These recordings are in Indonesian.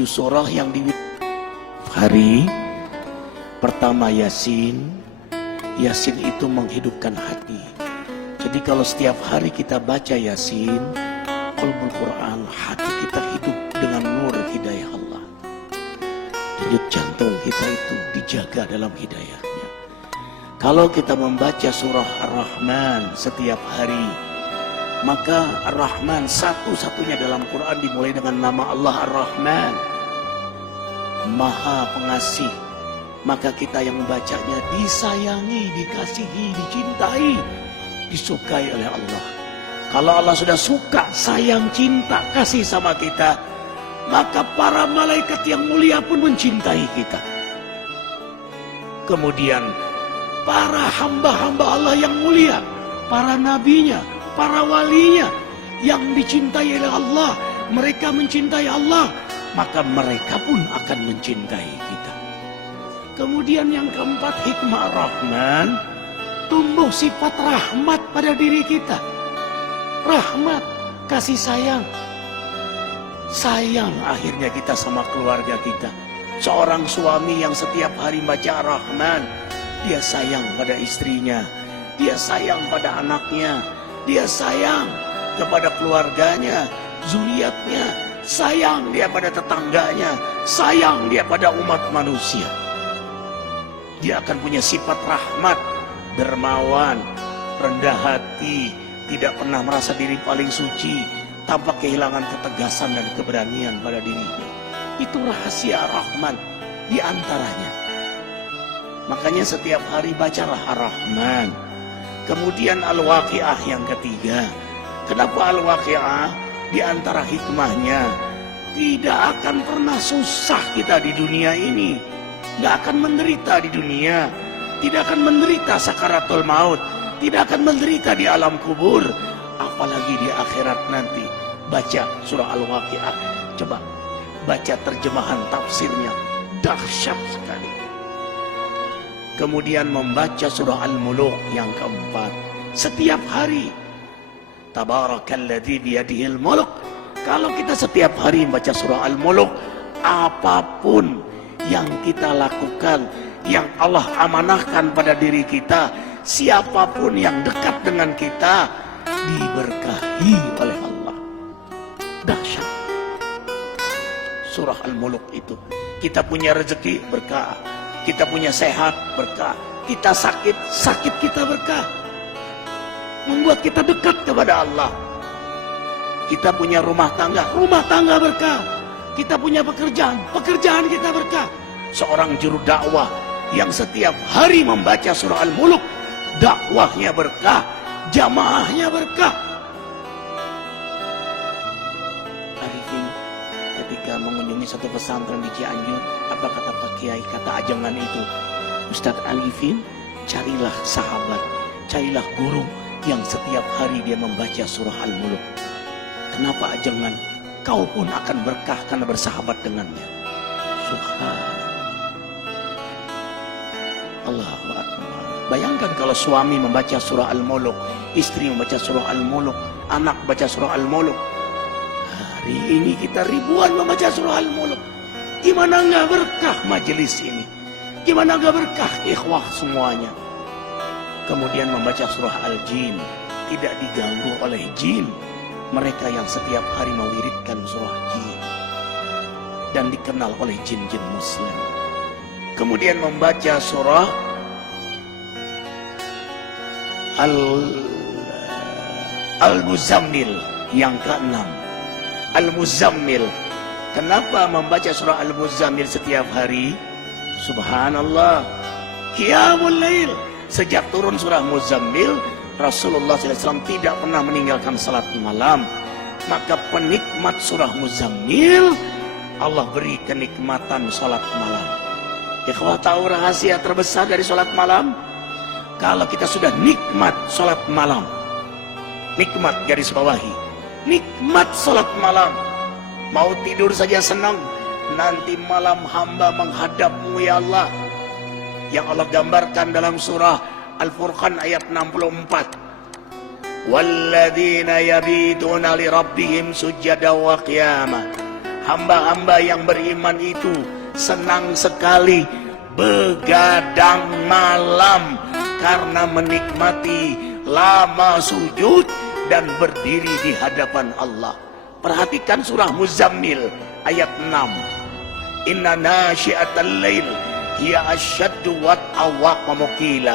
7 surah yang di hari pertama Yasin. Yasin itu menghidupkan hati. Jadi kalau setiap hari kita baca Yasin, qalbul Quran, hati kita hidup dengan nur hidayah Allah. Denyut jantung kita itu dijaga dalam hidayahnya. Kalau kita membaca surah Ar-Rahman setiap hari, maka Ar-Rahman satu-satunya dalam Quran dimulai dengan nama Allah Ar-Rahman, Maha Pengasih. Maka kita yang membacanya disayangi, dikasihi, dicintai, disukai oleh Allah. Kalau Allah sudah suka, sayang, cinta, kasih sama kita, maka para malaikat yang mulia pun mencintai kita. Kemudian para hamba-hamba Allah yang mulia, para nabinya, para walinya yang dicintai oleh Allah, mereka mencintai Allah, maka mereka pun akan mencintai kita. Kemudian yang keempat, hikmah Rahman, tumbuh sifat rahmat pada diri kita. Rahmat, kasih sayang. Sayang akhirnya kita sama keluarga kita. Seorang suami yang setiap hari baca Rahman, dia sayang pada istrinya, dia sayang pada anaknya, dia sayang kepada keluarganya, zuriatnya, sayang dia pada tetangganya, sayang dia pada umat manusia. Dia akan punya sifat rahmat, dermawan, rendah hati, tidak pernah merasa diri paling suci, tanpa kehilangan ketegasan dan keberanian pada dirinya. Itu rahasia Rahman di antaranya. Makanya setiap hari bacalah Ar-Rahman. Kemudian Al-Waqi'ah yang ketiga. Kenapa Al-Waqi'ah? Di antara hikmahnya, tidak akan pernah susah kita di dunia ini. Tidak akan menderita di dunia. Tidak akan menderita sakaratul maut. Tidak akan menderita di alam kubur. Apalagi di akhirat nanti. Baca surah Al-Waqi'ah. Coba baca terjemahan tafsirnya. Dahsyat sekali. Kemudian membaca surah Al-Muluk yang keempat. Setiap hari. Tabarakalladzi biyadihil muluk. Kalau kita setiap hari membaca surah Al-Muluk, apapun yang kita lakukan, yang Allah amanahkan pada diri kita, siapapun yang dekat dengan kita, diberkahi oleh Allah. Dahsyat surah Al-Muluk itu. Kita punya rezeki, berkah. Kita punya sehat, berkah. Kita sakit, sakit kita berkah. Membuat kita dekat kepada Allah. Kita punya rumah tangga berkah. Kita punya pekerjaan, pekerjaan kita berkah. Seorang juru dakwah yang setiap hari membaca surah Al-Muluk, dakwahnya berkah, jamaahnya berkah. Arifin ketika mengunjungi satu pesantren di Cianjur, apa kata Pak Kiai, kata ajengan itu, Ustadz Arifin, carilah sahabat, carilah guru yang setiap hari dia membaca surah Al-Muluk. Kenapa ajengan? Kau pun akan berkah karena bersahabat dengannya. Subhanallah. Allahu Akbar. Bayangkan kalau suami membaca surah Al-Muluk, istri membaca surah Al-Muluk, anak baca surah Al-Muluk. Hari ini kita ribuan membaca surah Al-Muluk. Gimana nggak berkah majelis ini? Gimana nggak berkah ikhwah semuanya? Kemudian membaca surah Al-Jin, tidak diganggu oleh jin. Mereka yang setiap hari mewiridkan surah jin dan dikenal oleh jin-jin muslim. Kemudian membaca surah Al-Muzammil yang ke-6. Al-Muzammil. Kenapa membaca surah Al-Muzammil setiap hari? Subhanallah. Qiyamul Lail. Sejak turun surah Muzammil, Rasulullah SAW tidak pernah meninggalkan salat malam. Maka penikmat surah Muzammil, Allah beri kenikmatan salat malam. Ikhwah, tahu rahasia terbesar dari salat malam? Kalau kita sudah nikmat salat malam, nikmat garis bawahi, nikmat salat malam, mau tidur saja senang, nanti malam hamba menghadapmu ya Allah. Yang Allah gambarkan dalam surah Al-Furqan ayat 64. Walladzina yabituna li rabbihim sujada wa qiyamah. hamba-hamba yang beriman itu senang sekali begadang malam karena menikmati lama sujud dan berdiri di hadapan Allah. Perhatikan surah Muzammil ayat 6. Inna nasyi'atal lail hiya asyaddu wat'a wa muqila.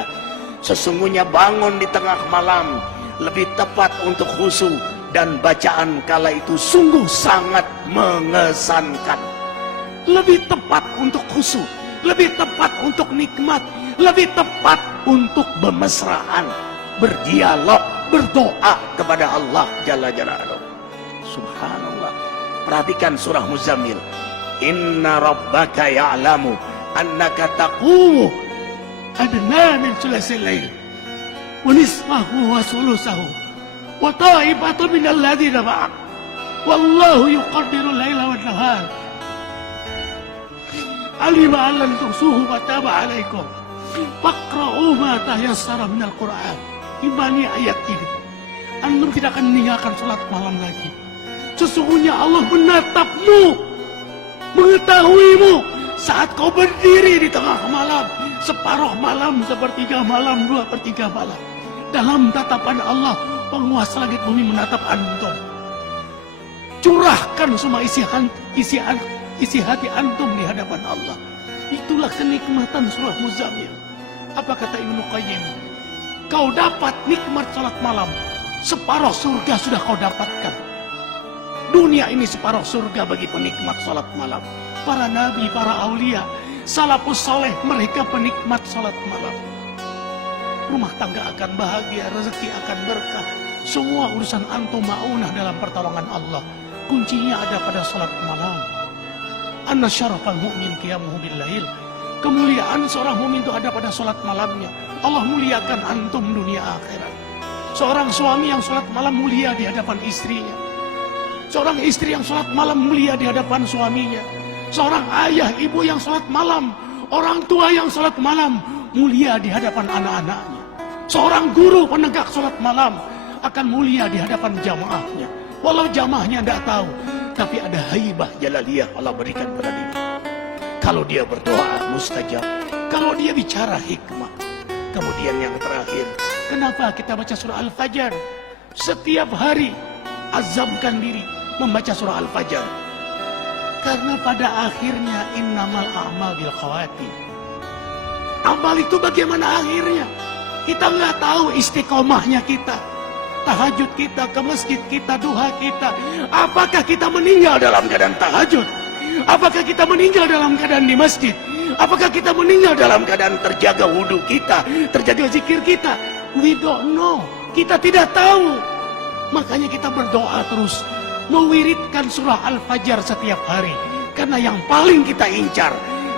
Sesungguhnya bangun di tengah malam lebih tepat untuk khusyuk dan bacaan kala itu sungguh sangat mengesankan. Lebih tepat untuk khusyuk, lebih tepat untuk nikmat, lebih tepat untuk bermesraan, berdialog, berdoa kepada Allah Jalla Jalaluhu. Subhanallah. Perhatikan surah Muzammil. Inna rabbaka ya'lamu annaka taqumu adna min thulutsil lail wa nisfahu wa thulutsahu wa ta'ifatu minal ladzina ma'ak wallahu yuqaddiru laila wan nahar alima an lan tuhsuhu wa taba 'alaikum faqra'u ma tayassara minal Qur'an. Imani ayat ini. Antum tidak akan meninggalkan salat malam lagi. Sesungguhnya Allah menatapmu, mengetahuimu saat kau berdiri di tengah malam, separuh malam, sepertiga malam, 2/3 malam. Dalam tatapan Allah, penguasa langit bumi menatap antum. Curahkan semua isi hati antum di hadapan Allah. Itulah kenikmatan surah Muzammil. Apa kata Ibnu Qayyim? Kau dapat nikmat salat malam, separuh surga sudah kau dapatkan. Dunia ini separuh surga bagi penikmat salat malam. Para nabi, para aulia, salafus saleh, mereka penikmat salat malam. Rumah tangga akan bahagia, rezeki akan berkah. Semua urusan antum ma'unah dalam pertolongan Allah. Kuncinya ada pada salat malam. Anna syarafal mu'min qiyamuhu bil-lail. Kemuliaan seorang mukmin itu ada pada salat malamnya. Allah muliakan antum dunia akhirat. Seorang suami yang salat malam mulia di hadapan istrinya. Seorang istri yang salat malam mulia di hadapan suaminya. Seorang ayah, ibu yang salat malam, orang tua yang salat malam mulia di hadapan anak-anaknya. Seorang guru penegak salat malam akan mulia di hadapan jamaahnya. Walau jamaahnya tidak tahu, tapi ada haibah jalaliyah Allah berikan pada dia. Kalau dia berdoa mustajab, kalau dia bicara hikmah. Kemudian yang terakhir, kenapa kita baca surah Al-Fajr? Setiap hari azamkan diri membaca surah Al-Fajr. Karena pada akhirnya innamal a'mal bil khawatim. Amal itu bagaimana akhirnya? Kita nggak tahu istiqomahnya kita. Tahajud kita, ke masjid kita, duha kita. Apakah kita meninggal dalam keadaan tahajud? Apakah kita meninggal dalam keadaan di masjid? Apakah kita meninggal dalam keadaan terjaga wudhu kita, terjaga zikir kita? We don't know. Kita tidak tahu. Makanya kita berdoa terus, mewiridkan surah Al-Fajr setiap hari. Karena yang paling kita incar,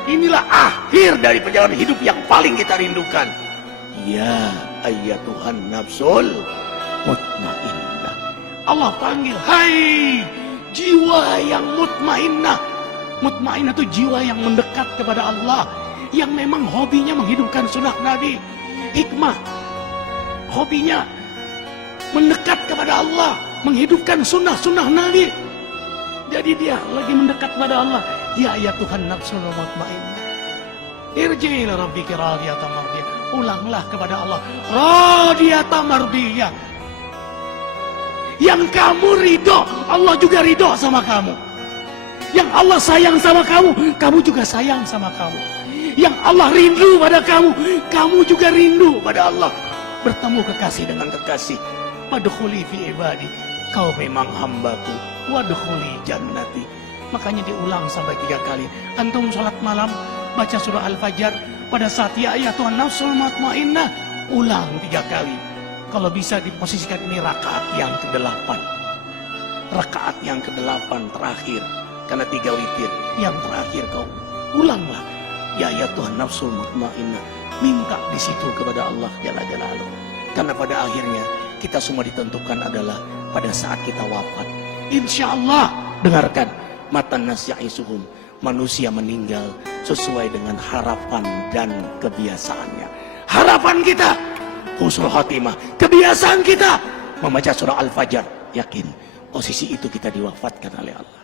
inilah akhir dari perjalanan hidup yang paling kita rindukan. Ya ayyatuhan nafsul mutmainnah. Allah panggil, hai jiwa yang mutmainnah. Mutmainnah itu jiwa yang mendekat kepada Allah, yang memang hobinya menghidupkan sunnah Nabi. Hikmah, hobinya mendekat kepada Allah, menghidupkan sunnah-sunnah Nabi. Jadi dia lagi mendekat kepada Allah. Ya Tuhan nafsul mutmainnah, irji ila rabbika radiyatan mardiyah. Ulanglah kepada Allah, radiyatan mardiyah. Yang kamu ridho, Allah juga ridho sama kamu. Yang Allah sayang sama kamu, kamu juga sayang sama kamu. Yang Allah rindu pada kamu, kamu juga rindu pada Allah. Bertemu kekasih dengan kekasih. Wadkhuli fi ibadi, kau memang hambaku. Wadkhuli jannati. Makanya diulang sampai 3 kali. Antum sholat malam, baca surah Al-Fajr. Pada saat ya Tuhan nafsul mutmainnah, ulang 3 kali. Kalau bisa diposisikan ini rakaat yang ke-8. Rakaat yang ke-8 terakhir. Karena 3 witir. Yang terakhir kau ulanglah. Ya Tuhan nafsul mutmainnah. Minta di situ kepada Allah Jalla Jalaluhu. Karena pada akhirnya kita semua ditentukan adalah pada saat kita wafat. Insya Allah, dengarkan. Matan nas ya'isuhum. Manusia meninggal sesuai dengan harapan dan kebiasaannya. Harapan kita husnul khatimah. Kebiasaan kita membaca surah Al-Fajr. Yakin posisi itu kita diwafatkan oleh Allah.